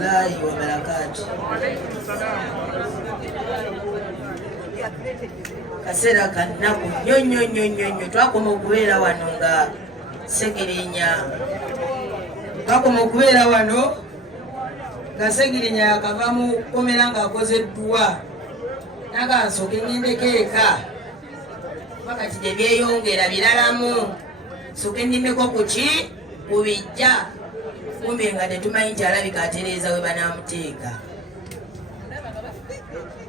rahmatullahi wa barakatuh. Kaseera kannaku nnyo twakoma okubeera wano nga Segirinya yakava mu kkomera ng'akoze dduwa nagansooke ngendeko eka pakati gye byeyongera biralamu sooke ndimeko kuki kubijja kumbe nga tetumanyi nti alabika atereeza we banaamuteeka.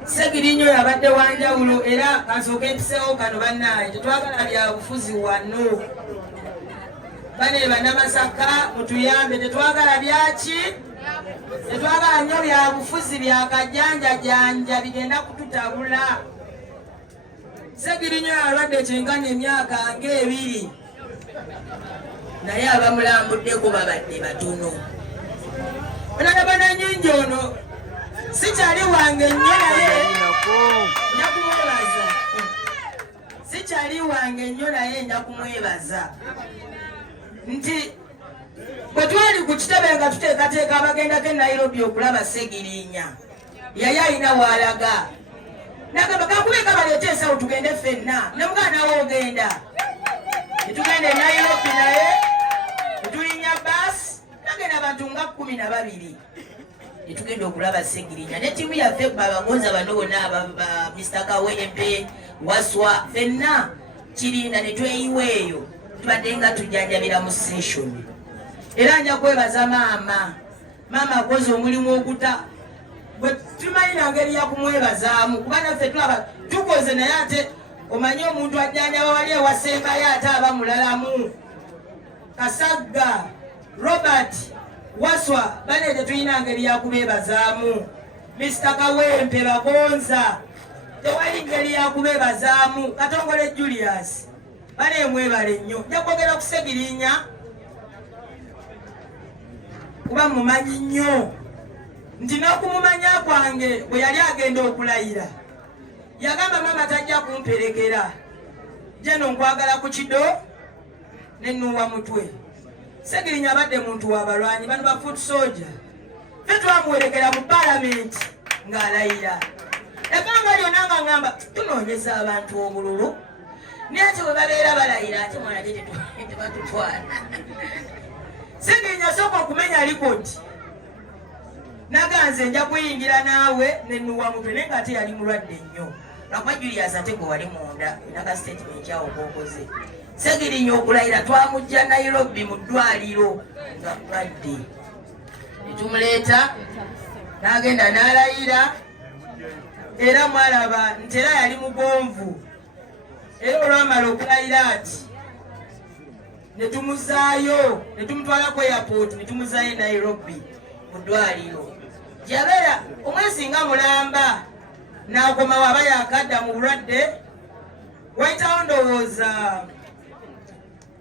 Segirinya yabadde wanjawulo era kansooke mpiseewo kano bannaaye tetwagala byabufuzi wano. Bane bannamasaka mutuyambe, tetwagala byaki, tetwagala nnyo byabufuzi byakajjanjajanja bigenda kututabula. Segirinya yalwadde kyenkana emyaka ng'ebiri naye abamulambuddeko babadde batono. Onalaba nnyingi ono sikyali wange nnyo naye nja kumwebaza. Sikyali wange nnyo naye nja kumwebaza nti bwe twali ku kitebe nga tuteekateeka abagendako e Nairobi okulaba Segirinya yali alina waalaga nagamba kakubeka baleete ensawo tugende ffenna ne muganda we ogenda netugenda e Nairobi naye netulinnya baasi nagenda abantu nga 12 netugenda okulaba Segirinya ne ttiimu yaffe abagonza bano bonna aba Mr. Kawempe Waswa ffenna Kirinda ne tweyiwa eyo tubadde nga tujjanjabira mu session. Era nja kwebaza maama akoze omulimu oguta bwe tumanyi na ngeri ya kumwebazaamu kuba naffe tulaba tukoze naye ate omanye omuntu ajjanjaba wali ewasembayo ate aba mulalamu. Kasagga Robert Waswa bane tetulina ngeri ya kubeebazaamu. Mr. Kawempe Bagonza tewali ngeri ya kubeebazaamu. Katongole Julius bane mwebale nnyo. Nja kwogera ku Segirinya kuba mumanyi nnyo nti n'okumumanya kwange bwe yali agenda okulayira yagamba mama tajja kumperekera jeno nkwagala ku kido nennuwa mutwe. Segirinya abadde muntu w'abalwanyi bano ba foot soldier ffe twamuwerekera mu palamenti ng'alayira. Ebbanga lyonna nga ŋŋamba tunoonyeza abantu obululu naye ate bwe babeera balayira ate mwana te tebatutwala. Segirinya sooka okumenya likoti naganze nja kuyingira naawe nennuwa mutwe naye ng'ate yali mulwadde nnyo. Lwakuba Julius ate gwe wali munda naka statement kyawo kookoze. Segirinya okulayira twamujja Nairobi mu ddwaliro nga mulwadde ne tumuleeta n'agenda n'alayira era mwalaba nti era yali mugonvu. Era olwamala okulayira ati ne tumuzaayo ne tumutwala ku airport ne tumuzaayo Nairobi mu ddwaliro gyabeera omwezi nga mulamba n'akomawo aba yakadda mu bulwadde. Wayitawo ndowooza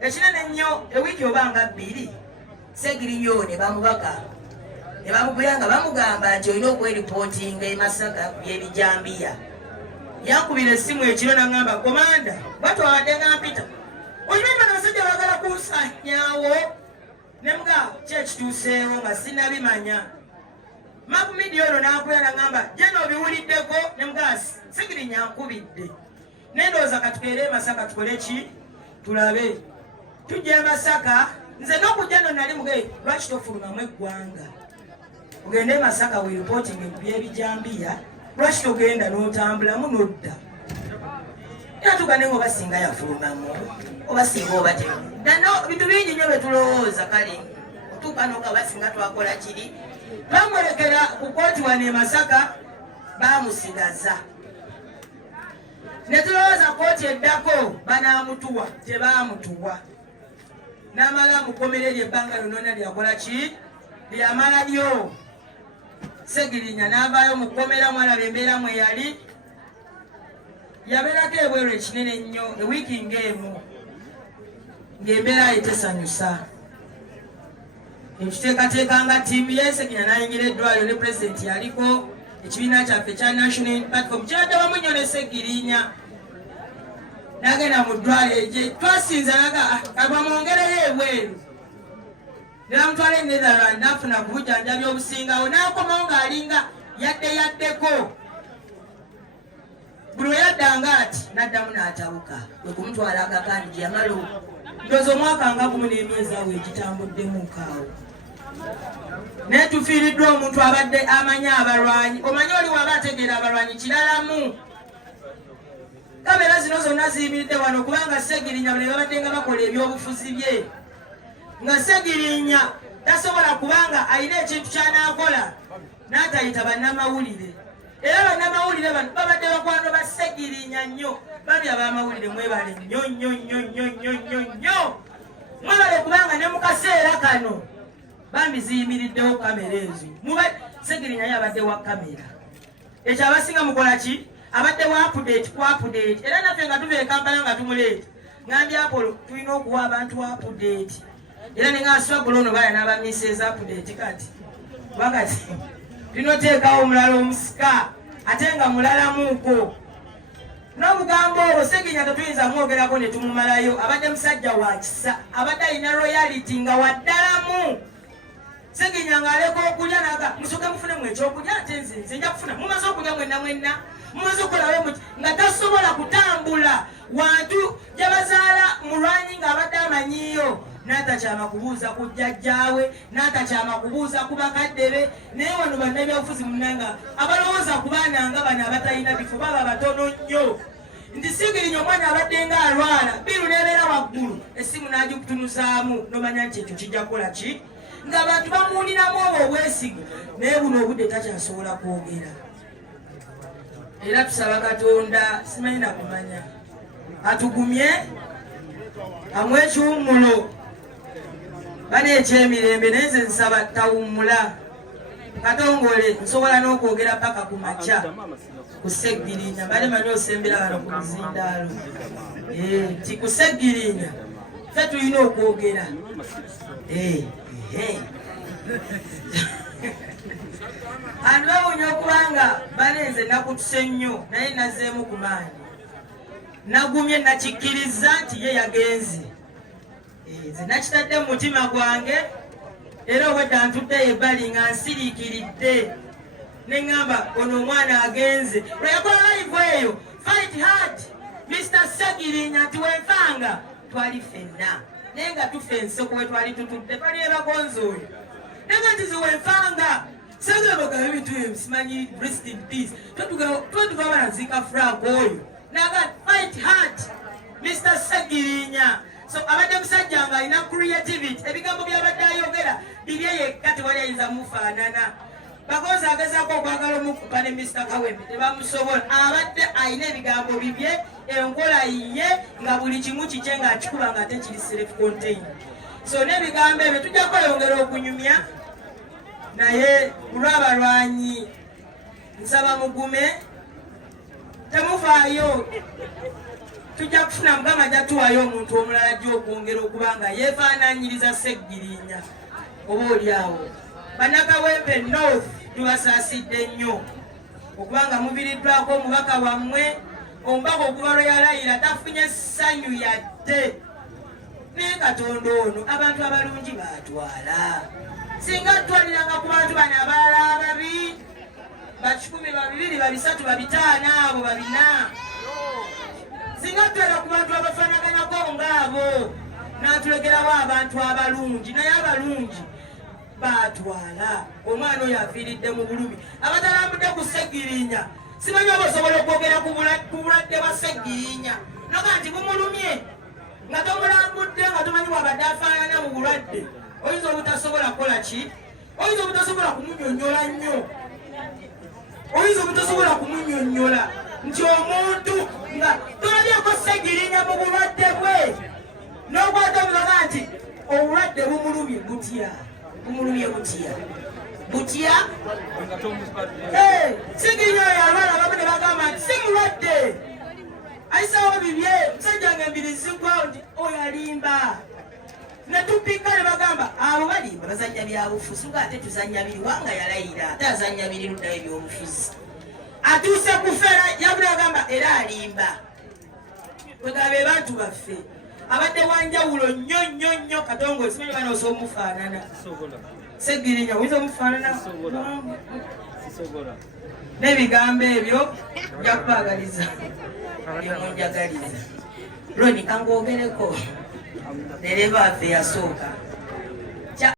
ekinene nnyo ewiiki oba nga 2 Segirinya ne bamubaka ne bamugulya nga bamugamba nti olina okweripotinga e Masaka by'ebijambiya. Yankubira essimu ekiro n'aŋŋamba komanda batwawadde nga mpita okimanyi bano abasajja baagala kunsanyawo ne mga ki ekituuseewo nga sinnabimanya. Mapu midiya ono n'ankubira n'aŋŋamba jeno obiwuliddeko ne mga Segirinya nkubidde nendowooza katukeere e Masaka tukole ki tulabe. Tujja e Masaka nze n'okujja no nali muge lwaki tofulumamu eggwanga ogende e Masaka weeripotinga by'ebijambiya lwaki togenda n'otambulamu n'odda. Era tugane nga oba singa yafulumamu oba singa oba teno bintu bingi nnyo betulowooza. Kale otuuka n'oka basinga twakola kiri bamwolekera ku kooti wano e Masaka baamusigaza ne tulowooza kooti eddako banaamutuwa tebaamutuwa. N'amala mukomererye ebbanga lyonna lyakola ki lyamala lyo. Segirinya n'avaayo mu kkomera mwalaba embeera mwe yali yabeerako ebweru ekinene nnyo ewiiki ng'emu ng'embeera ye tesanyusa. Ekiteekateeka nga ttiimu ye Segirinya n'ayingira eddwaliro ne pulezidenti yaliko ekibiina kyaffe ekya National Unity Platform kibadde wamu nnyo ne Segirinya n'agenda mu ddwaliro gye twasinza naga kabamwongereyo ebweru Namutwala e Netherlands nafuna ku bujjanjabi obusingawo n'akomawo ng'alinga yaddeko. Buli yaddanga ati n'addamu n'atawuka bwe kumutwala akakandi gye yamala ndowooza omwaka nga gumu n'emyezi awo egitambuddemu kaawo. Naye tufiiriddwa omuntu abadde amanya abalwanyi. Omanyi oli waba ategeera abalwanyi kiralamu. Kamera zino zonna ziyimiridde wano kubanga Ssegirinya bwe babadde nga bakola ebyobufuzi bye. Nga Ssegirinya tasobola kubanga alina ekintu ky'anaakola n'atayita bannamawulire. Era bannamawulire bano babadde bakwano ba Ssegirinya nnyo. Babi ab'amawulire mwebale nnyo. Mwebale kubanga ne mu kaseera kano bambi ziyimiriddewo kamera ezo. Ssegirinya ye abadde wa kamera. Ekyo abasinga mukola ki? Abadde wa update. Era naffe nga tuva e Kampala nga tumuleeta. Ngambye Apollo tulina okuwa abantu update. Era ne ng'aswagula ono baya n'abamiseeza update kati. Wakati tulina oteekawo omulala omusika ate nga mulalamuuko. N'obugambo obwo Ssegirinya tetuyinza mwogerako ne tumumalayo. Abadde musajja wa kisa. Abadde alina royalty nga waddalamu. Ssegirinya ng'aleka okulya naga musooke mufunemu ekyokulya ate nze nja kufuna. Mumaze okulya mwenna. Mumaze okulawo nga tasobola kutambula. Wantu gye bazaala mulwanyi ng'abadde amanyiyo. N'atakyama kubuuza ku jjajjaawe, n'atakyama kubuuza ku bakadde be. Naye wano bannabyobufuzi munnanga abalowooza ku baana nga bano abatalina bifo baba batono nnyo. Nti Ssegirinya omwana abadde ng'alwala, biru n'ebeera waggulu, essimu n'agikutunuzaamu n'omanya nti ekyo kijja kukola ki? Ng'abantu bamuwuliramu obwo obwesigu, naye buno obudde takyasobola kwogera. Era tusaba Katonda, simanyi na kumanya, atugumye, amwe ekiwummulo, bane ekyemirembe, naye nze nsaba tawummula. Katongole nsobola n'okwogera paka ku makya ku Ssegirinya, bale manyi osembera bano ku muzindaalo. Nti ku Ssegirinya ffe tulina okwogera. Abantu bawunya okubanga banenze nakutuse nnyo naye nazzeemu ku maanyi. Nagumye nakikkiriza nti ye yagenze. Nze nakitadde mu mutima gwange era obwedda ntudde ebbali nga nsiriikiridde. Ne ŋŋamba ono omwana agenze. Lwe yakola live eyo fight hard Mr. Ssegirinya nti wenfanga twali ffenna. Naye nga tufense kuba twali tutudde twali ebagonzi oyo. Naye nga nti ziwenfanga. Sagala bagaba ebintu ebyo simanyi rest in peace. Twetuga banaziika Frank oyo. Naga fight hard Mr. Ssegirinya. So abadde musajja nga alina creativity. Ebigambo by'abadde ayogera bibye yekka tewali ayinza mufaanana. Bagonzi agezaako okwagala omukupa ne Mr. Kawempe tebamusobola. Abadde alina ebigambo bibye, enkola ye nga buli kimu kikye ng'akikuba nga tekiri self contained. So n'ebigambo ebyo tujja kweyongera okunyumya. Naye olw'abalwanyi nsaba mugume temufaayo. Tujja kufuna Mukama ajja tuwayo omuntu omulala ajja okwongera okuba nga yeefaanaanyiriza Ssegirinya. Oba oliawo Bannakawempe North tubasaasidde nnyo okubanga mubiriddwako omubaka wammwe. Omubaka okuva lwe yalayira tafunye ssanyu yadde. Naye Katonda ono abantu abalungi baatwala. Singa tutwaliranga ku bantu bano abalala ababi ba 100, 200, 300, 500 abo babina. Singa tutwala ku bantu abafaanaganako ng'abo n'atulegerawo abantu abalungi. Naye abalungi baatwala. Omwana oyo afiiridde mu bulumi. Abatalambudde ku Ssegirinya simanyi oba osobola okwogera ku bulwadde bwa Ssegirinya noga nti bumulumye nga tomulambudde nga tomanyi bwabadde afaanana mu bulwadde. Oyinza obutasobola kukola ki? Oyinza obutasobola kumunyonnyola nnyo. Oyinza obutasobola kumunyonnyola nti omuntu nga tolabyeko Ssegirinya mu bulwadde bwe n'okwata obuloga nti obulwadde bumulumye butya. Bumulumye butya. Butya? Ssegirinya oyo alwala abamu ne bagamba nti si mulwadde. Ayisawo bibye musajja nga embiri ziggwawo nti oyo alimba. Ne tupika ne bagamba abo balimba bazannya byabufuzi nga ate tuzannya biriwanga yalayira ate azannya biri luddayo ebyobufuzi. Atuuse kufera yabula agamba era alimba. Bwe gaba bantu baffe abadde wanjawulo nnyo Katongo simanyi bana osobola omufaanana Segirinya oyinza omufaanana n'ebigambo ebyo nja kubaagaliza byemunjagaliza Roni kangogereko nereba affe yasooka